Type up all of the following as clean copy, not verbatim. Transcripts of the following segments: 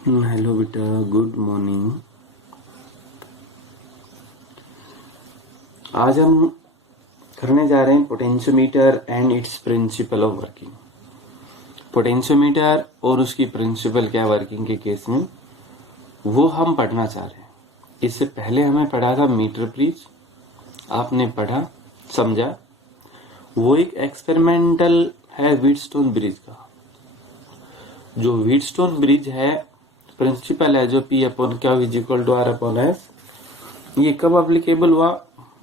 Hello बेटा, good morning. आज हम करने जा रहे हैं potentiometer and its principle of working. Potentiometer और उसकी प्रिंसिपल क्या वर्किंग के केस में, वो हम पढ़ना चाह रहे हैं। इससे पहले हमें पढ़ा था मीटर ब्रिज, आपने पढ़ा, समझा। वो एक एक्सपेरिमेंटल है व्हीटस्टोन ब्रिज का। जो व्हीटस्टोन ब्रिज है, प्रिंसिपल है जो P upon Q is equal to R upon S। ये कब अप्लीकेबल हुआ?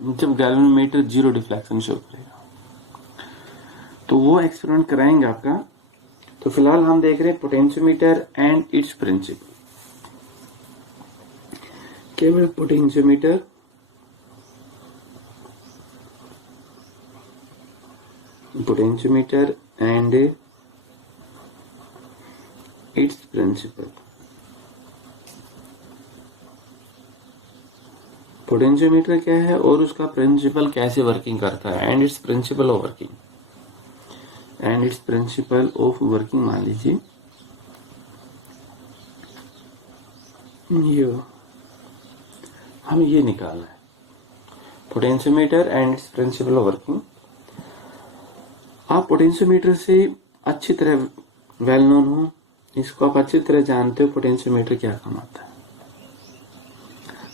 जब गैल्वेनोमीटर जीरो डिफ्लेक्शन शो करेगा। तो वो एक्सपेरिमेंट कराएंगे आपका। तो फिलहाल हम देख रहे हैं पोटेंशियोमीटर एंड इट्स प्रिंसिपल। केवल potentiometer and its principle. Potentiometer क्या है और उसका प्रिंसिपल कैसे वर्किंग करता है, and its principle of working. And its principle of working मान लीजिए ये हम ये निकालना है, potentiometer and its principle of working. आप पोटेंशियोमीटर से अच्छी तरह वेल नोन हो, इसको आप अच्छी तरह जानते हो पोटेंशियोमीटर क्या काम आता है।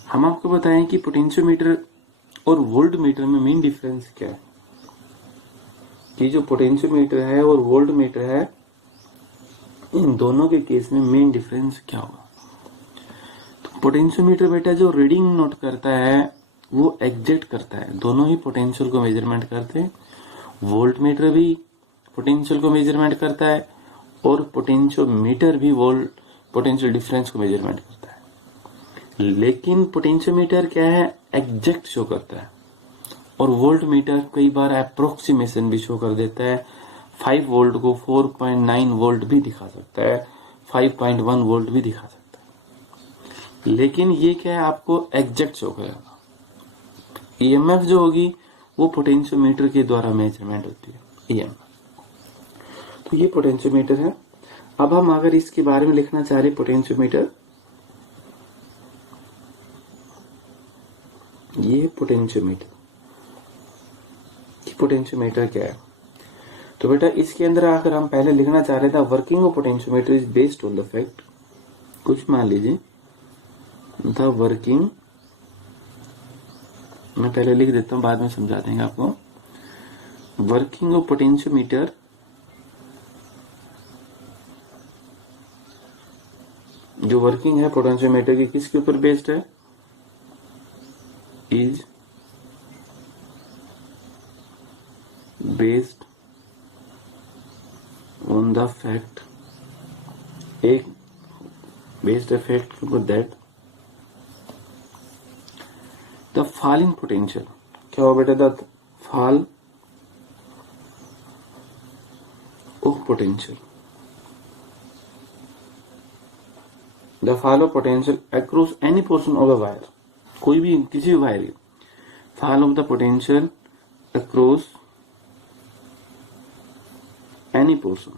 हम आपको बताएं कि पोटेंशियोमीटर और वोल्ट मीटर में मेन डिफरेंस क्या है। कि जो पोटेंशियोमीटर है और वोल्ट मीटर है, इन दोनों के केस में मेन डिफरेंस क्या होगा। तो पोटेंशियोमीटर बेटा जो रीडिंग नोट करता है वो एग्जैक्ट करता है, दोनों ही पोटेंशियल को मेजरमेंट करते हैं। वोल्ट मीटर भी पोटेंशियल को मेजरमेंट करता है और पोटेंशियोमीटर भी वोल्ट पोटेंशियल डिफरेंस को मेजरमेंट करता है। लेकिन पोटेंशियोमीटर क्या है, एग्जैक्ट शो करता है, और वोल्ट मीटर कई बार अप्रोक्सीमेशन भी शो कर देता है। 5 वोल्ट को 4.9 वोल्ट भी दिखा सकता है, 5.1 वोल्ट भी दिखा सकता है। लेकिन ये क्या है, आपको एग्जैक्ट शो करेगा। ईएमएफ जो होगी वो पोटेंशियोमीटर के द्वारा मेजरमेंट होती है, ईएमएफ। तो ये पोटेंशियोमीटर है। अब हम अगर इसके बारे में लिखना चाह रहे पोटेंशियोमीटर, ये पोटेंशियोमीटर की पोटेंशियोमीटर क्या है। तो बेटा इसके अंदर अगर हम पहले लिखना चाह रहे थे working of potentiometer is based on the fact, कुछ मान लीजिए द वर्किंग, मैं पहले लिख देता हूं, बाद में समझा देंगे आपको। वर्किंग ऑफ पोटेंशियोमीटर जो वर्किंग है पोटेंशियोमीटर की किसके ऊपर बेस्ड है, is based on the fact, एक बेस्ड फैक्ट के ऊपर that the fall in potential, क्या हो बेटा, the fall of potential, the fall of potential across any portion of a wire, कोई भी किसी भी wire, fall of the potential across any portion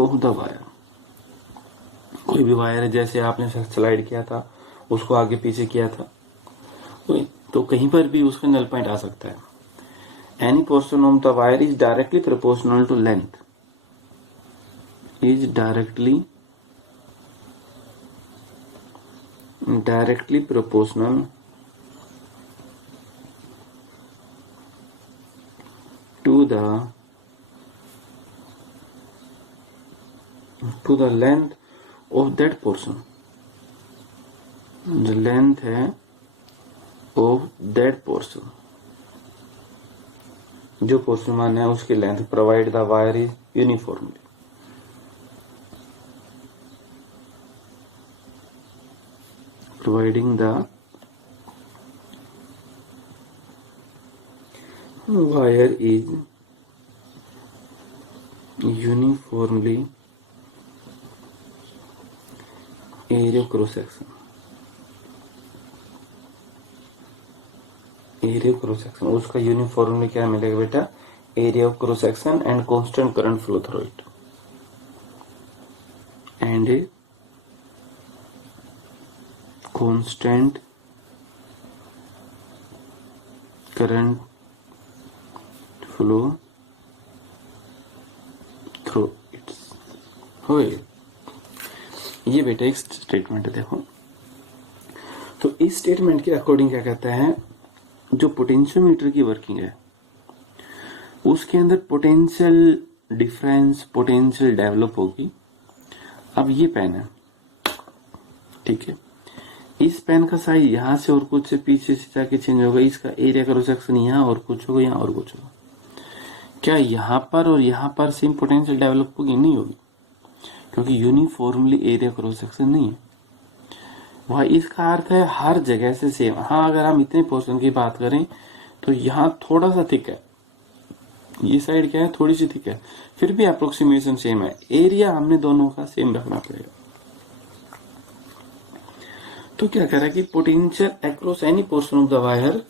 of the wire. कोई भी वायर है, जैसे आपने स्लाइड किया था, उसको आगे पीछे किया था, तो कहीं पर भी उसका नल पॉइंट आ सकता है। Any portion of the wire is directly proportional to length, is directly proportional to the length of that portion, the length है of that portion, जो पोर्शन मान है उसकी length, provide the wire is uniformly, providing the wire is uniformly area cross section, उसका uniformly क्या मिलेगा बेटा, area of cross section and constant current flow through it, and a constant current flow through it। हो गया। ये बेटा एक statement है, देखो तो इस स्टेटमेंट के अकॉर्डिंग क्या कहता है, जो पोटेंशियोमीटर की वर्किंग है उसके अंदर पोटेंशियल डिफरेंस, पोटेंशियल डेवलप होगी। अब ये पेन है, ठीक है, इस पेन का साइज यहां से और कुछ से पीछे से जाके चेंज होगा, इसका एरिया क्रॉस सेक्शन यहाँ और कुछ होगा, यहाँ और कुछ होगा। क्या यहाँ पर और यहाँ पर सेम पोटेंशियल डेवलप होगी? नहीं होगी, क्योंकि यूनिफॉर्मली एरिया क्रॉस सेक्शन नहीं है वह। इसका अर्थ है हर जगह से सेम। हाँ, अगर हम इतने पोर्शन की बात करें तो यहाँ थोड़ा सा थिक है, ये साइड क्या है, थोड़ी सी थिक है, फिर भी अप्रोक्सीमेशन सेम है। एरिया हमने दोनों का सेम रखना पड़ेगा। तो क्या कह रहा है कि potential across any portion of the wire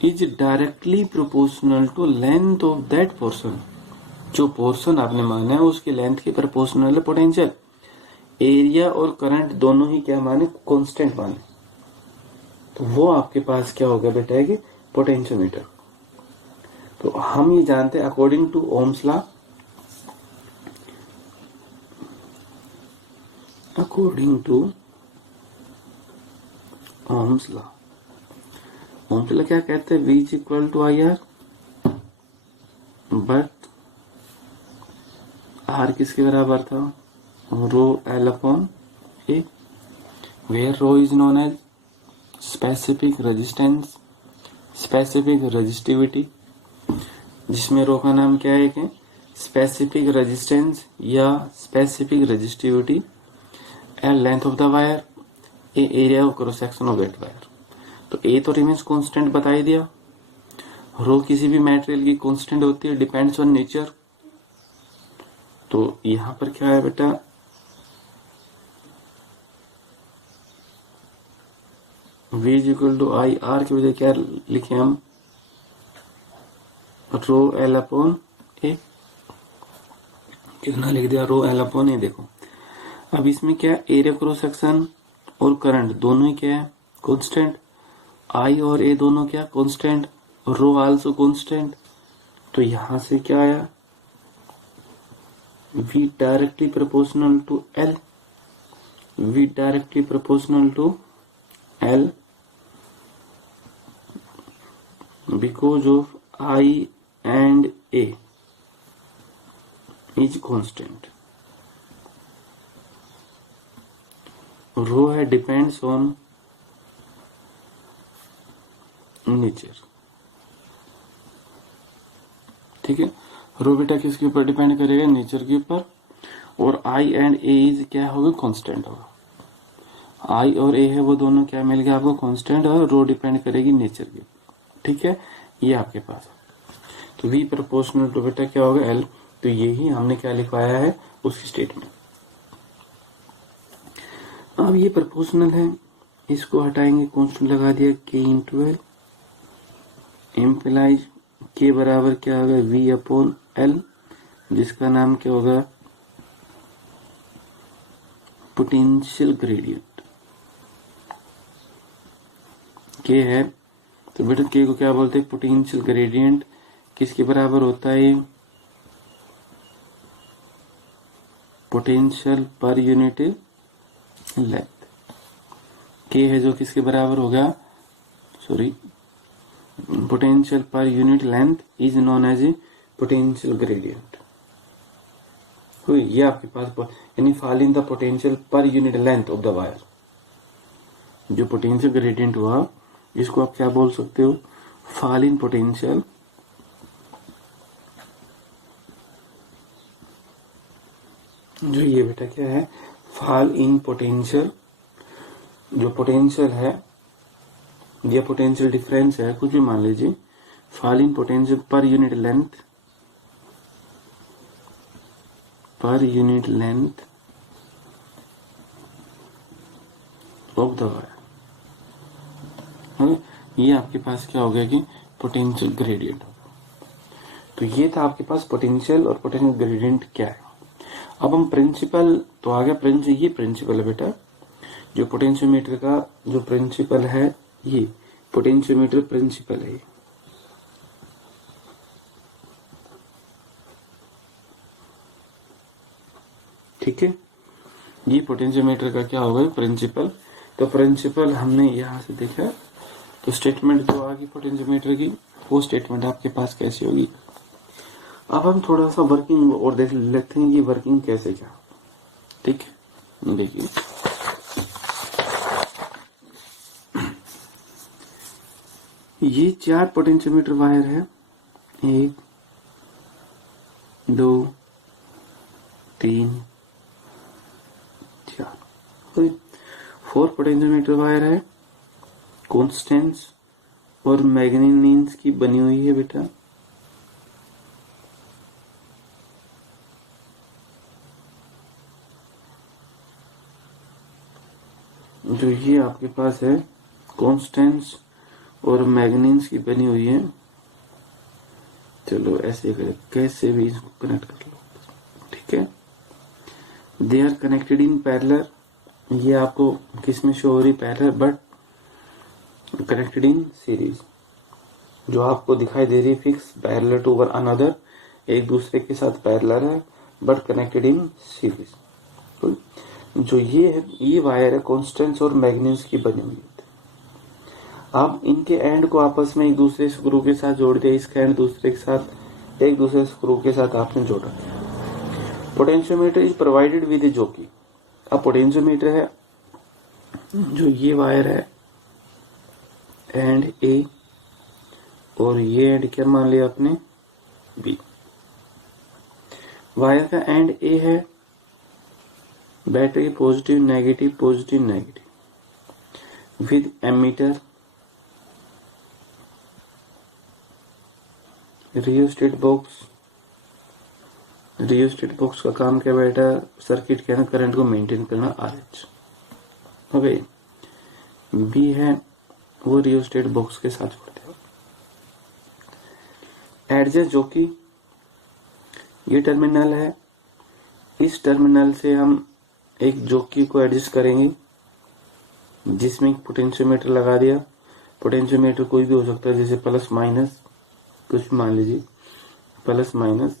is directly proportional to length of that portion. जो पोर्शन आपने माना है उसकी लेंथ के प्रोपोर्शनल है पोटेंशियल। एरिया और करंट दोनों ही क्या माने, कांस्टेंट माने, तो वो आपके पास क्या होगा बेटा है कि पोटेंशियोमीटर। तो हम ये जानते हैं according to Ohm's law, according to Ohm's law, Ohm's law क्या कहते हैं, V is equal to IR, but R किसके बराबर था, rho L upon A, where rho is known as specific resistance, specific resistivity, जिसमें रो का नाम क्या है कि स्पेसिफिक रेजिस्टेंस या specific resistivity, L length of the wire, A area of cross section of that wire. तो A तो remains constant बता ही दिया, रो किसी भी मटेरियल की कांस्टेंट होती है, डिपेंड्स ऑन नेचर। तो यहां पर क्या है बेटा, V is equal to I, R की वजह क्या लिखे हम, रो L अपॉन A, कितना लिख दिया, रो L अपॉन A। देखो अब इसमें क्या, एरिया क्रॉस सेक्शन और करंट दोनों ही क्या है कांस्टेंट, I और A दोनों क्या कांस्टेंट, रो आल्सो कांस्टेंट। तो यहां से क्या आया, V directly proportional to L, V directly proportional to L because of I and A is constant। Rho है डिपेंड्स ऑन नेचर, ठीक है। रो बेटा किसके ऊपर डिपेंड करेगा, नेचर के ऊपर, और आई एंड ए इज क्या होगा, कांस्टेंट होगा। आई और ए है वो दोनों क्या मिल गया आपको, कांस्टेंट, और रो डिपेंड करेगी नेचर के ऊपर, ठीक है। ये आपके पास है। तो V प्रोपोर्शनल टू बेटा क्या होगा, L। तो यही हमने क्या लिखवाया है उसकी स्टेटमेंट। अब ये प्रोपोर्शनल है, इसको हटाएंगे, कांस्टेंट लगा दिया K into L, implies K बराबर क्या होगा, V अपॉन L, जिसका नाम क्या होगा, पोटेंशियल ग्रेडियंट। K है तो बेटा K को क्या बोलते हैं, पोटेंशियल ग्रेडियंट। किसके बराबर होता है, potential per unit length. K है जो किसके बराबर होगा, sorry, potential per unit length is known as a potential gradient. ये आपके पास यानी fall in the potential per unit length of the wire. जो पोटेंशियल ग्रेडियंट हुआ इसको आप क्या बोल सकते हो, फॉल इन पोटेंशियल जो ये बेटा क्या है, फॉल इन पोटेंशियल। जो पोटेंशियल है या पोटेंशियल डिफरेंस है, कुछ भी मान लीजिए, fall in potential per unit length, पर unit length of the wire. ये आपके पास क्या हो गया कि पोटेंशियल ग्रेडियंट होगा। तो ये था आपके पास पोटेंशियल और पोटेंशियल ग्रेडियंट क्या है। अब हम प्रिंसिपल, तो आ गया ये प्रिंसिपल है बेटा, जो पोटेंशियोमीटर का जो प्रिंसिपल है, ये पोटेंशियोमीटर प्रिंसिपल है। ठीक है, ये पोटेंशियोमीटर का क्या होगा, प्रिंसिपल। तो प्रिंसिपल हमने यहां से देखा, तो स्टेटमेंट जो आ गई पोटेंशियोमीटर की, वो स्टेटमेंट आपके पास कैसी होगी। अब हम थोड़ा सा वर्किंग और देख लेते हैं, ये वर्किंग कैसे क्या। ठीक है, देखिए ये 4 पोटेंशियोमीटर वायर है, 1 2 3 4, 4 पोटेंशियोमीटर वायर है, कॉन्स्टेंट्स और मैग्नीनियंस की बनी हुई है बेटा। जो ये आपके पास है कॉन्स्टेंट्स और मैग्नीनियंस की बनी हुई है। चलो ऐसे करें, कैसे भी इसको कनेक्ट कर लो। ठीक है, they are connected in parallel, ये आपको किसमें शो हो रही, parallel, but connected in series. जो आपको दिखाई दे रही है fix parallel to one another, एक दूसरे के साथ पैरेलल है बट कनेक्टेड इन सीरीज। तो जो ये है, ये वायर है कॉन्स्टेंट्स और मैग्नीनियंस की बनी हुई है। आप इनके एंड को आपस में एक दूसरे स्क्रू के साथ जोड़ दिया, इसका एंड दूसरे के साथ, एक दूसरे स्क्रू के साथ आपने जोड़ा। Potentiometer is provided with A jockey. अब पोटेंशियोमीटर है, जो ये वायर है एंड ए, और ये एंड क्या मान लिया आपने, बी। वायर का एंड ए है, battery positive negative positive negative, with ammeter, rheostat box. Rheostat box का काम क्या बेटा, सर्किट के अंदर करंट को मेंटेन करना, RH। ओके, बी है वो रियोस्टेट बॉक्स के साथ जुड़ते हैं। एडजस्ट जो कि ये टर्मिनल है, इस टर्मिनल से हम एक जॉकी को एडजस्ट करेंगे, जिसमें पोटेंशियोमीटर लगा दिया। पोटेंशियोमीटर कोई भी हो सकता है, जैसे प्लस माइनस, कुछ मान लीजिए प्लस माइनस,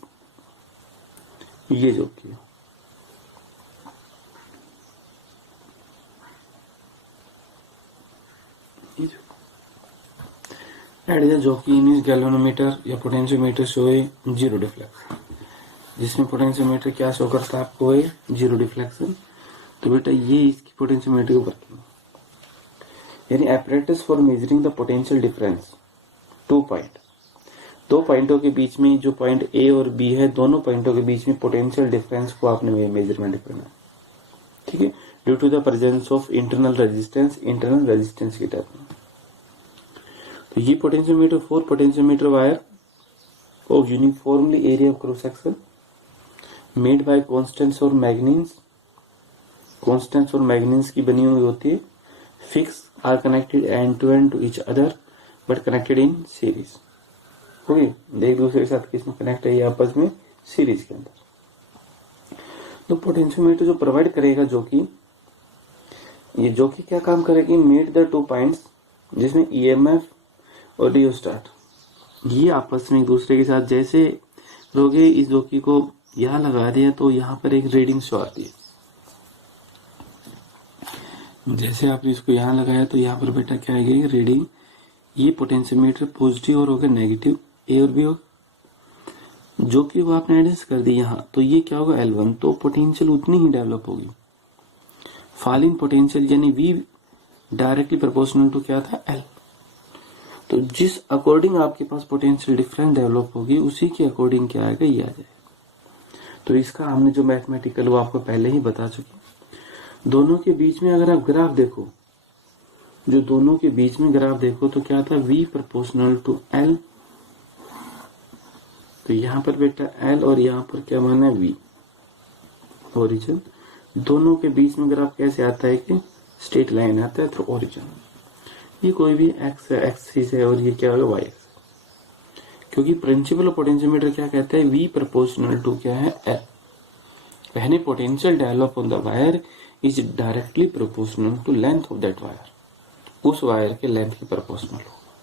ये जॉकी एडजस्ट जॉकी इन गैल्वेनोमीटर या पोटेंशियोमीटर शो है जीरो डिफ्लेक्शन, जिसमें पोटेंशियोमीटर क्या शो करता है आपको, है जीरो डिफ्लेक्शन। तो बेटा ये इसकी पोटेंशियोमीटर की वर्किंग, यानी apparatus for measuring the potential difference, 2 point, 2 पॉइंटों के बीच में, जो पॉइंट ए और बी है, दोनों पॉइंटों के बीच में पोटेंशियल डिफरेंस को आपने मेजरमेंट करना है। ठीक है, due to the presence of internal resistance की टाइप में। तो ये potentiometer, 4 potentiometer wire of uniformly area of cross section made by constantan और मैग्नीनियंस। कॉन्स्टेंट्स और मैग्नीनियंस की बनी हुई होती है, fix are connected end to end to each other but connected in series. Okay, एक दूसरे के साथ किसमें कनेक्ट है, ये आपस में सीरीज के अंदर। तो पोटेंशियोमीटर जो प्रोवाइड करेगा, जो कि ये जो कि क्या काम करेगी, मेट द 2 पॉइंट्स, जिसमें EMF और रियोस्टेट ये आपस में एक दूसरे के साथ, जैसे लोगे इस जोकी को यहां लगा दिया तो यहां पर एक रीडिंग शो आती है। जैसे आपने इसको यहां लगाया तो यहाँ पर बेटा क्या आएगी, रीडिंग। ये पोटेंशियोमीटर पॉजिटिव और होगा नेगेटिव, ए और बी होगा, जो कि वो आपने एडजस्ट कर दी यहाँ, तो ये क्या होगा, L1। तो पोटेंशियल उतनी ही डेवलप होगी। फॉलिंग पोटेंशियल यानी V डायरेक्टली प्रोपोर्शनल टू क्या था, L। तो जिस अकॉर्डिंग आपके पास पोटेंशियल डिफरेंस डेवलप होगी, उसी के अकॉर्डिंग क्या आएगा, ये आ जाएगा। तो इसका हमने जो मैथमेटिकल वो आपको पहले ही बता चुके। दोनों के बीच में अगर आप ग्राफ देखो, जो दोनों के बीच में ग्राफ देखो तो क्या था, V प्रोपोर्शनल टू L। तो यहाँ पर बेटा L और यहाँ पर क्या माना है, V ओरिजिन। दोनों के बीच में ग्राफ कैसे आता है कि स्ट्रेट लाइन आता है थ्रू ओरिजिन। ये कोई भी एक्सिस है और ये क्या होगा, Y एक्सिस। क्योंकि प्रिंसिपल पोटेंशियोमीटर क्या कहता है, V प्रोपोर्शनल टू क्या है, L, यानी potential develop on the wire is directly proportional to length of that wire, उस वायर के लेंथ के प्रोपोर्शनल होगा।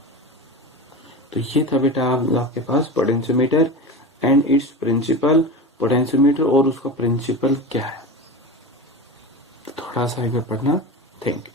तो ये था बेटा आपके पास potentiometer and its principle, potentiometer और उसका प्रिंसिपल क्या है, थोड़ा सा इधर पढ़ना। Thank you.